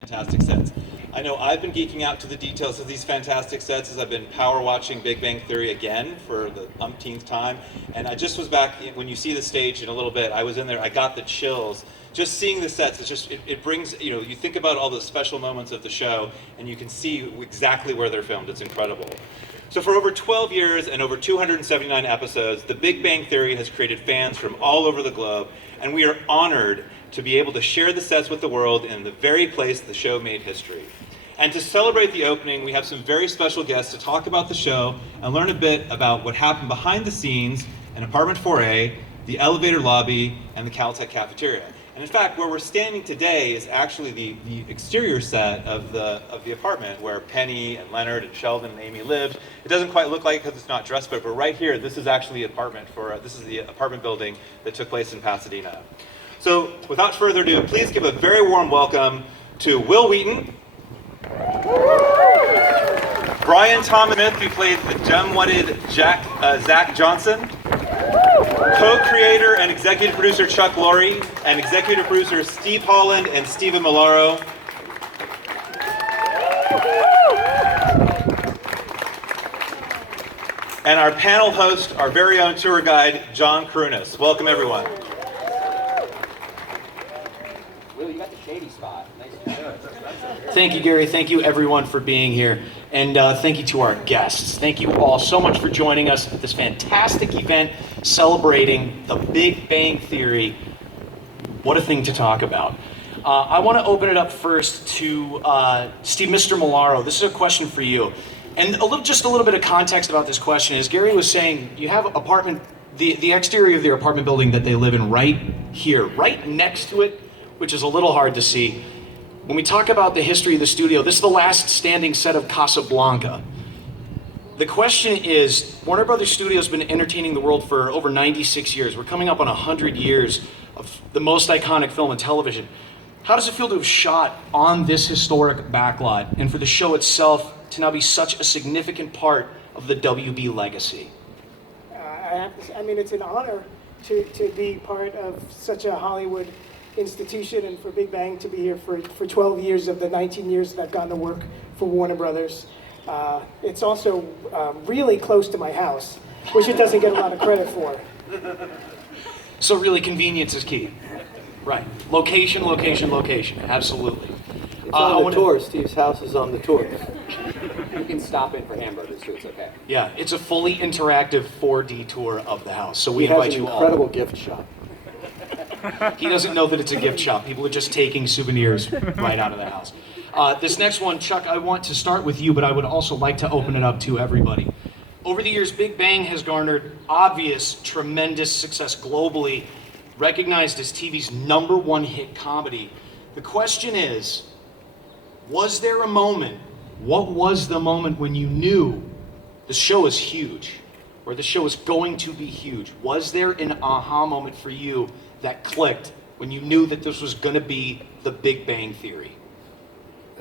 Fantastic sets. I know I've been geeking out to the details of these fantastic sets as I've been power watching Big Bang Theory again for the umpteenth time. And I just was back, when you see the stage in a little bit, I was in there, I got the chills. Just seeing the sets, it brings, you think about all the special moments of the show and you can see exactly where they're filmed. It's incredible. So for over 12 years and over 279 episodes, The Big Bang Theory has created fans from all over the globe, and we are honored to be able to share the sets with the world in the very place the show made history. And to celebrate the opening, we have some very special guests to talk about the show and learn a bit about what happened behind the scenes in Apartment 4A, the elevator lobby, and the Caltech cafeteria. And in fact, where we're standing today is actually the exterior set of the apartment where Penny and Leonard and Sheldon and Amy lived. It doesn't quite look like it because it's not dressed, but right here, this is actually this is the apartment building that took place in Pasadena. So without further ado, please give a very warm welcome to Will Wheaton, Brian Thomas Smith, who played the dim-witted Zach Johnson, co-creator and executive producer Chuck Lorre, and executive producers Steve Holland and Stephen Milaro. And our panel host, our very own tour guide, John Karunas. Welcome, everyone. Will, you got the shady spot. Nice to do it. Thank you, Gary. Thank you, everyone, for being here. And thank you to our guests. Thank you all so much for joining us at this fantastic event celebrating the Big Bang Theory. What a thing to talk about. I want to open it up first to Steve, Mr. Milaro. This is a question for you. And just a little bit of context about this question is Gary was saying you have the exterior of their apartment building that they live in right here, right next to it, which is a little hard to see. When we talk about the history of the studio, this is the last standing set of Casablanca. The question is, Warner Brothers Studios has been entertaining the world for over 96 years. We're coming up on 100 years of the most iconic film in television. How does it feel to have shot on this historic backlot and for the show itself to now be such a significant part of the WB legacy? It's an honor to be part of such a Hollywood institution and for Big Bang to be here for 12 years of the 19 years that I've gotten to work for Warner Brothers. It's also really close to my house, which it doesn't get a lot of credit for. So really convenience is key. Right. Location, location, location. Absolutely. It's on the tour. Steve's house is on the tour. You can stop in for hamburgers too, it's okay. Yeah, it's a fully interactive 4D tour of the house. So we He has invite an you all. incredible gift shop. He doesn't know that it's a gift shop. People are just taking souvenirs right out of the house. This next one, Chuck, I want to start with you, but I would also like to open it up to everybody. Over the years, Big Bang has garnered obvious, tremendous success globally, recognized as TV's #1 hit comedy. The question is, was there a moment, what was the moment when you knew the show is huge, or the show is going to be huge? Was there an aha moment for you that clicked when you knew that this was going to be the Big Bang Theory?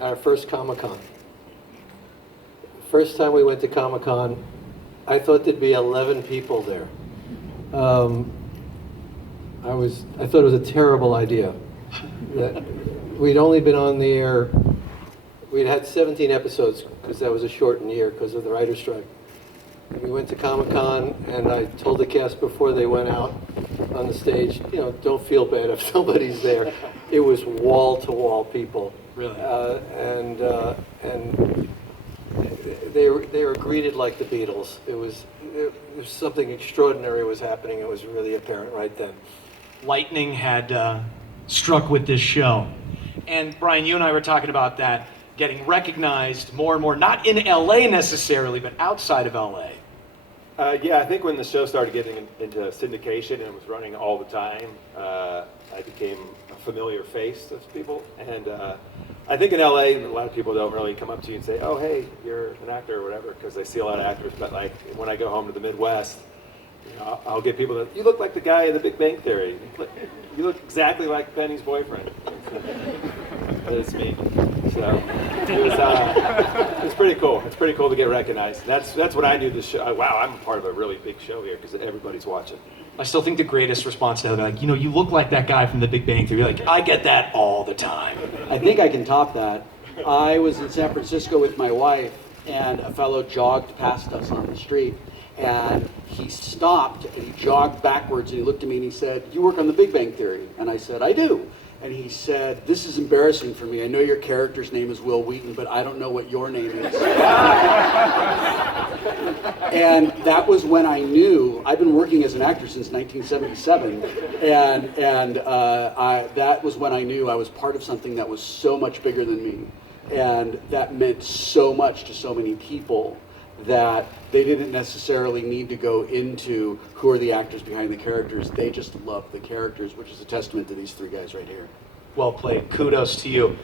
Our first Comic-Con. First time we went to Comic-Con, I thought there'd be 11 people there. I thought it was a terrible idea. That we'd only been on the air, we'd had 17 episodes because that was a shortened year because of the writer's strike. And we went to Comic-Con and I told the cast before they went out on the stage, don't feel bad if nobody's there. It was wall-to-wall people. Really? And they were greeted like the Beatles. It was something extraordinary was happening. It was really apparent right then. Lightning had struck with this show. And Brian, you and I were talking about that, getting recognized more and more, not in LA necessarily, but outside of LA. Yeah, I think when the show started getting into syndication and was running all the time, I became a familiar face to people. And I think in LA, a lot of people don't really come up to you and say, "Oh, hey, you're an actor," or whatever, because they see a lot of actors. But like when I go home to the Midwest, I'll get people that, "You look like the guy in The Big Bang Theory. You look exactly like Penny's boyfriend." But it's me. So it was pretty cool. It's pretty cool to get recognized. That's when I knew the show. Wow, I'm a part of a really big show here because everybody's watching. I still think the greatest response to that, like, you look like that guy from The Big Bang Theory. Like, I get that all the time. I think I can top that. I was in San Francisco with my wife, and a fellow jogged past us on the street, and he stopped and he jogged backwards and he looked at me and he said, "You work on The Big Bang Theory?" And I said, "I do." And he said, "This is embarrassing for me. I know your character's name is Will Wheaton, but I don't know what your name is." And that was when I knew. I've been working as an actor since 1977, and that was when I knew I was part of something that was so much bigger than me, and that meant so much to so many people that they didn't necessarily need to go into who are the actors behind the characters. They just loved the characters, which is a testament to these three guys right here. Well played. Kudos to you.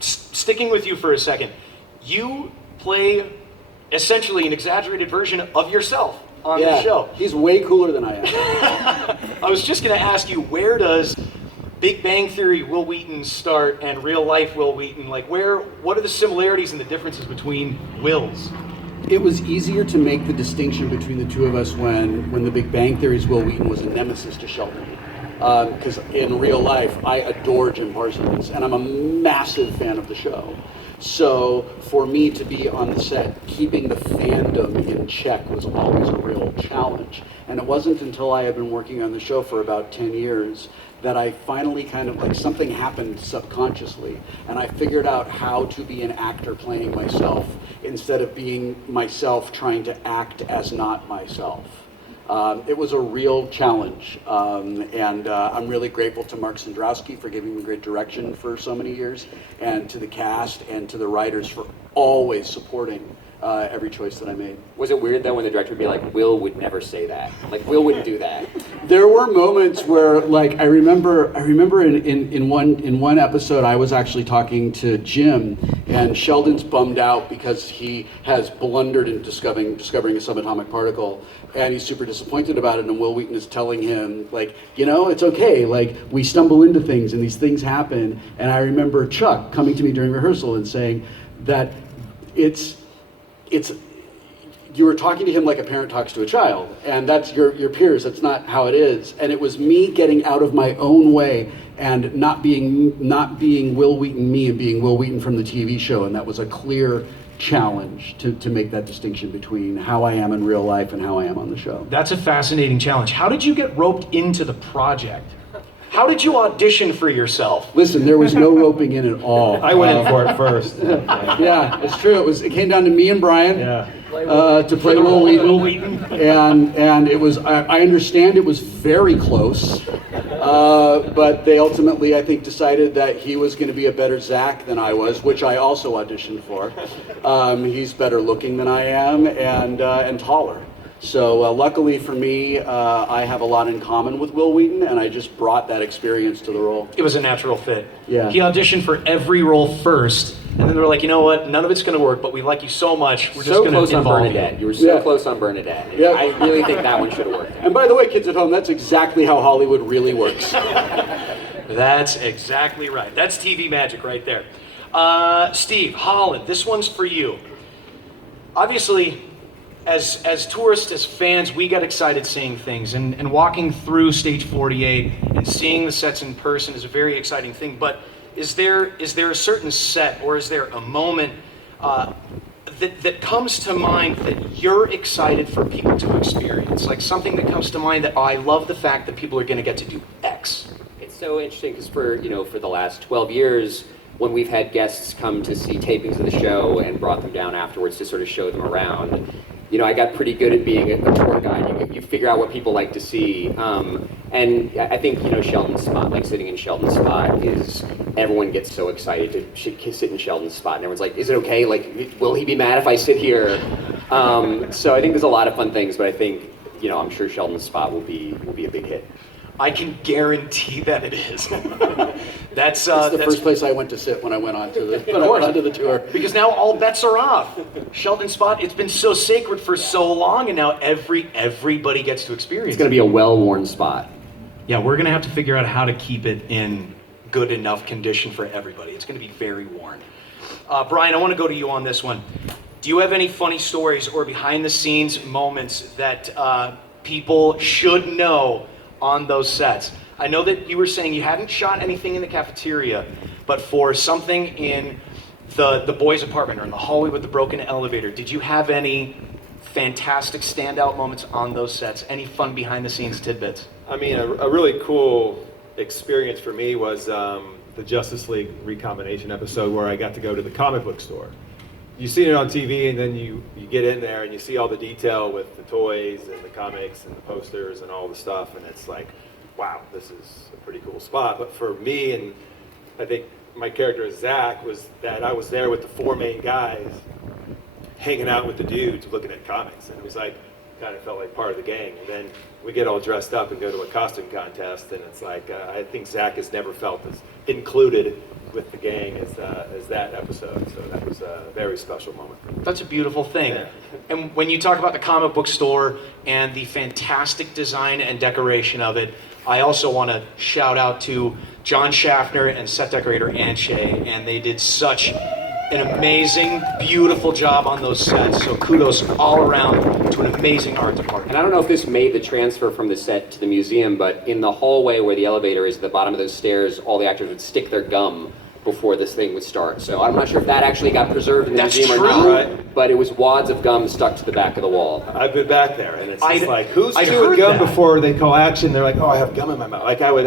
Sticking with you for a second, you play essentially an exaggerated version of yourself on the show. He's way cooler than I am. I was just going to ask you, where does Big Bang Theory Will Wheaton start and real life Will Wheaton? Like, what are the similarities and the differences between Wills? It was easier to make the distinction between the two of us when The Big Bang Theory's Will Wheaton was a nemesis to Sheldon. Because in real life, I adore Jim Parsons, and I'm a massive fan of the show. So for me to be on the set, keeping the fandom in check was always a real challenge. And it wasn't until I had been working on the show for about 10 years that I finally kind of, like, something happened subconsciously, and I figured out how to be an actor playing myself instead of being myself trying to act as not myself. It was a real challenge, and I'm really grateful to Mark Sandrowski for giving me great direction for so many years, and to the cast and to the writers for always supporting every choice that I made. Was it weird though when the director would be like, "Will would never say that. Like, Will wouldn't do that." There were moments where, like, I remember in one episode I was actually talking to Jim, and Sheldon's bummed out because he has blundered in discovering a subatomic particle, and he's super disappointed about it. And Will Wheaton is telling him, like, it's okay. Like, we stumble into things, and these things happen. And I remember Chuck coming to me during rehearsal and saying that you were talking to him like a parent talks to a child, and that's your peers. That's not how it is. And it was me getting out of my own way and not being Will Wheaton me and being Will Wheaton from the TV show. And that was a clear challenge to make that distinction between how I am in real life and how I am on the show. That's a fascinating challenge. How did you get roped into the project? How did you audition for yourself? Listen, there was no roping in at all. I went in for it first. Yeah, it's true. It came down to me and Brian to play Will Wheaton. And it was, I understand it was very close, but they ultimately, I think, decided that he was going to be a better Zach than I was, which I also auditioned for. He's better looking than I am and taller. So luckily for me, I have a lot in common with Will Wheaton, and I just brought that experience to the role. It was a natural fit. Yeah. He auditioned for every role first, and then they were like, you know what? None of it's going to work, but we like you so much, we're just So going to close on involve Bernadette. you. You were so Yeah. close on Bernadette. Yeah. I really think that one should have worked. And by the way, kids at home, that's exactly how Hollywood really works. That's exactly right. That's TV magic right there. Steve, Holland, this one's for you. Obviously, as tourists, as fans, we get excited seeing things, and walking through Stage 48 and seeing the sets in person is a very exciting thing. But is there a certain set, or is there a moment that comes to mind that you're excited for people to experience? Like something that comes to mind that, I love the fact that people are going to get to do X. It's so interesting because for the last 12 years, when we've had guests come to see tapings of the show and brought them down afterwards to sort of show them around, I got pretty good at being a tour guide. You figure out what people like to see. And I think, Sheldon's spot, like sitting in Sheldon's spot is, everyone gets so excited to sit in Sheldon's spot. And everyone's like, is it okay? Like, will he be mad if I sit here? So I think there's a lot of fun things, but I think, I'm sure Sheldon's spot will be a big hit. I can guarantee that it is. That's The first place I went to sit when I went onto the tour. Because now all bets are off. Sheldon Spot, it's been so sacred for so long, and now everybody gets to experience It's going to be a well-worn spot. Yeah, we're going to have to figure out how to keep it in good enough condition for everybody. It's going to be very worn. Brian, I want to go to you on this one. Do you have any funny stories or behind the scenes moments that people should know on those sets? I know that you were saying you hadn't shot anything in the cafeteria, but for something in the boys' apartment or in the hallway with the broken elevator, did you have any fantastic standout moments on those sets? Any fun behind the scenes tidbits? I mean, a really cool experience for me was the Justice League Recombination episode where I got to go to the comic book store. You see it on TV, and then you get in there and you see all the detail with the toys and the comics and the posters and all the stuff, and it's like, wow, this is a pretty cool spot. But for me, and I think my character Zach, was that I was there with the four main guys hanging out with the dudes looking at comics, and it was like, kind of felt like part of the gang. And then we get all dressed up and go to a costume contest, and it's like, I think Zach has never felt as included with the gang as that episode. So that was a very special moment for me. That's a beautiful thing. Yeah. And when you talk about the comic book store and the fantastic design and decoration of it, I also want to shout out to John Schaffner and set decorator Ann Shea, and they did such an amazing, beautiful job on those sets. So kudos all around to an amazing art department. And I don't know if this made the transfer from the set to the museum, but in the hallway where the elevator is at the bottom of those stairs, all the actors would stick their gum before this thing would start. So I'm not sure if that actually got preserved in the That's museum or true? not, Right. but it was wads of gum stuck to the back of the wall. I've been back there, and it's just I'd- like, who's I'd chewing heard gum that. before they call action? They're like, oh, I have gum in my mouth. Like I would.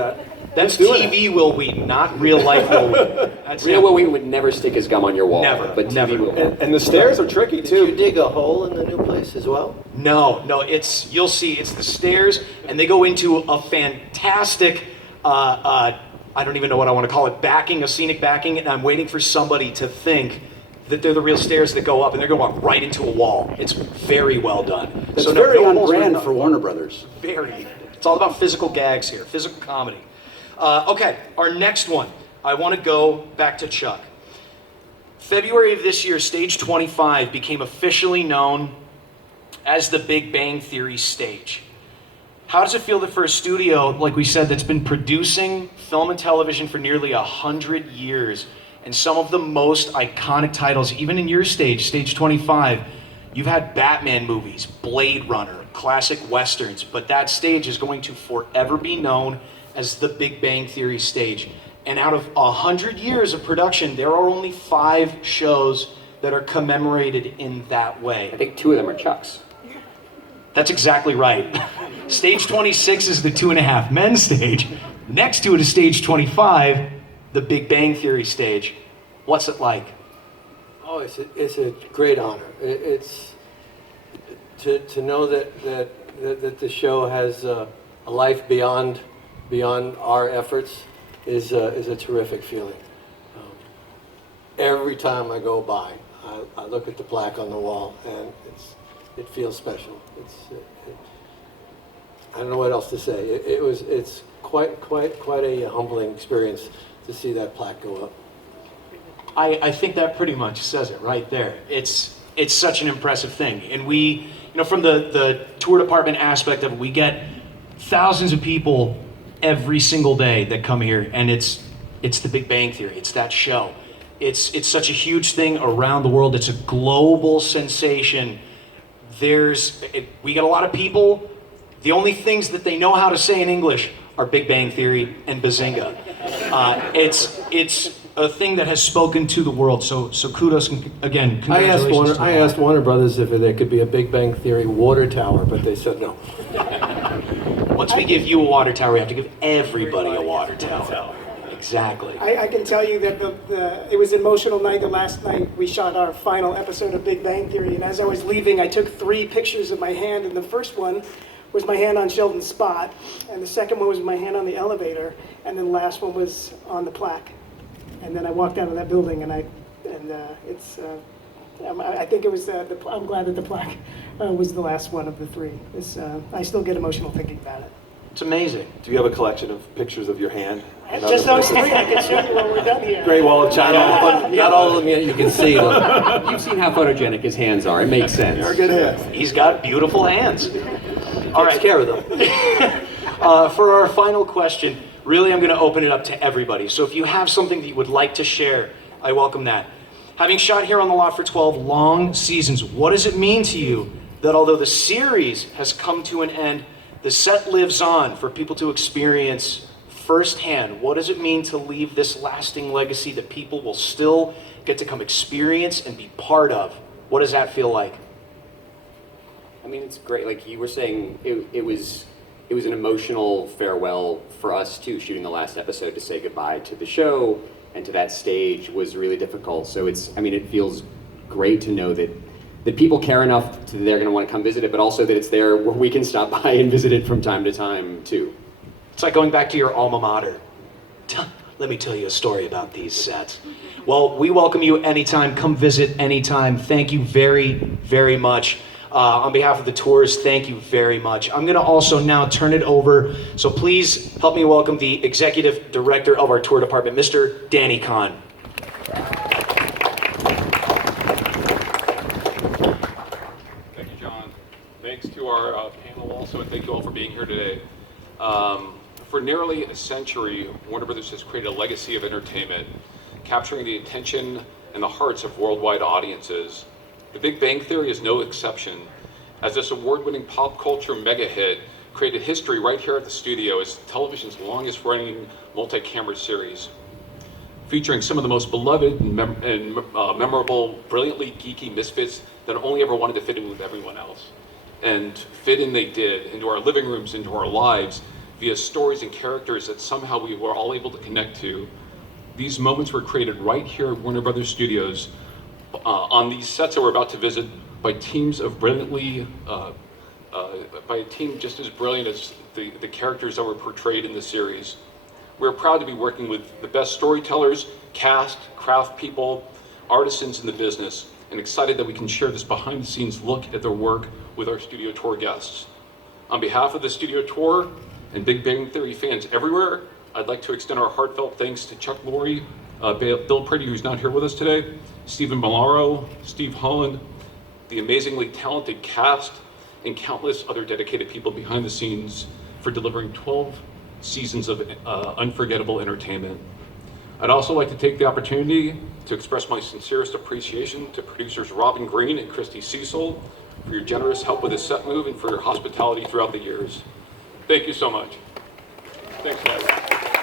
That's who's doing TV Will Wheaton, not real life Will Wheaton. That's Real him. Will Wheaton would never stick his gum on your wall. Never, But TV never. will. And the stairs are tricky Did you too. dig a hole in the new place as well? No, it's, you'll see, it's the stairs, and they go into a fantastic, I don't even know what I want to call it, backing, a scenic backing, and I'm waiting for somebody to think that they're the real stairs that go up, and they're going right into a wall. It's very well done. That's no, very no on holes were brand dug. for Warner Brothers. Very. It's all about physical gags here, physical comedy. Okay, our next one. I want to go back to Chuck. February of this year, Stage 25 became officially known as the Big Bang Theory stage. How does it feel that for a studio, like we said, that's been producing film and television for nearly 100 years, and some of the most iconic titles, even in your stage, Stage 25, you've had Batman movies, Blade Runner, classic westerns, but that stage is going to forever be known as the Big Bang Theory stage. And out of 100 years of production, there are only 5 shows that are commemorated in that way. I think 2 of them are Chuck's. That's exactly right. Stage 26 is the 2.5 Men stage. Next to it is Stage 25, the Big Bang Theory stage. What's it like? Oh, it's a great honor. It's to know that the show has a life beyond our efforts is a terrific feeling. Every time I go by, I look at the plaque on the wall, and it feels special. I don't know what else to say. It's quite a humbling experience to see that plaque go up. I think that pretty much says it right there. It's such an impressive thing. And we, from the tour department aspect of it, we get thousands of people every single day that come here, and it's the Big Bang Theory. It's that show. It's such a huge thing around the world. It's a global sensation. We get a lot of people. The only things that they know how to say in English are Big Bang Theory and Bazinga. It's a thing that has spoken to the world. So kudos and again, I congratulations. asked Warner Brothers if there could be a Big Bang Theory water tower, but they said no. Once we give you a water tower, we have to give everybody a water tower. Exactly. I can tell you that it was an emotional night. The last night we shot our final episode of Big Bang Theory, and as I was leaving, I took 3 pictures of my hand, and the first one was my hand on Sheldon's spot, and the second one was my hand on the elevator, and then the last one was on the plaque. And then I walked out of that building, and I think it was. I'm glad that the plaque was the last one of the 3. I still get emotional thinking about it. It's amazing. Do you have a collection of pictures of your hand? in Just other those 3, places? I can show you when we're done here. Great Wall of China. Not all of them yet. You can see them. You've seen how photogenic his hands are. It makes sense. You're good hands. He's got beautiful hands. All right. Takes care of them. For our final question, Really, I'm going to open it up to everybody. So if you have something that you would like to share, I welcome that. Having shot here on the lot for 12 long seasons, what does it mean to you that although the series has come to an end, the set lives on for people to experience firsthand? What does it mean to leave this lasting legacy that people will still get to come experience and be part of? What does that feel like? I mean, it's great. Like you were saying, it was an emotional farewell for us too. Shooting the last episode to say goodbye to the show and to that stage was really difficult. So it feels great to know that people care enough that they're going to want to come visit it, but also that it's there where we can stop by and visit it from time to time too. It's like going back to your alma mater. Let me tell you a story about these sets. Well, we welcome you anytime. Come visit anytime. Thank you very, very much. On behalf of the tours, thank you very much. I'm going to also now turn it over. So please help me welcome the executive director of our tour department, Mr. Danny Kahn. Thank you, John. Thanks to our panel also, and thank you all for being here today. For nearly a century, Warner Brothers has created a legacy of entertainment, capturing the attention and the hearts of worldwide audiences. The Big Bang Theory is no exception, as this award-winning pop culture mega hit created history right here at the studio as television's longest-running multi-camera series, featuring some of the most beloved and memorable, brilliantly geeky misfits that only ever wanted to fit in with everyone else. And fit in they did, into our living rooms, into our lives, via stories and characters that somehow we were all able to connect to. These moments were created right here at Warner Brothers Studios on these sets that we're about to visit by teams of brilliantly, by a team just as brilliant as the characters that were portrayed in the series. We're proud to be working with the best storytellers, cast, craft people, artisans in the business, and excited that we can share this behind the scenes look at their work with our studio tour guests. On behalf of the studio tour and Big Bang Theory fans everywhere, I'd like to extend our heartfelt thanks to Chuck Lorre, Bill Pretty, who's not here with us today, Stephen Malaro, Steve Holland, the amazingly talented cast, and countless other dedicated people behind the scenes for delivering 12 seasons of unforgettable entertainment. I'd also like to take the opportunity to express my sincerest appreciation to producers Robin Green and Christy Cecil for your generous help with this set move and for your hospitality throughout the years. Thank you so much. Thanks, guys.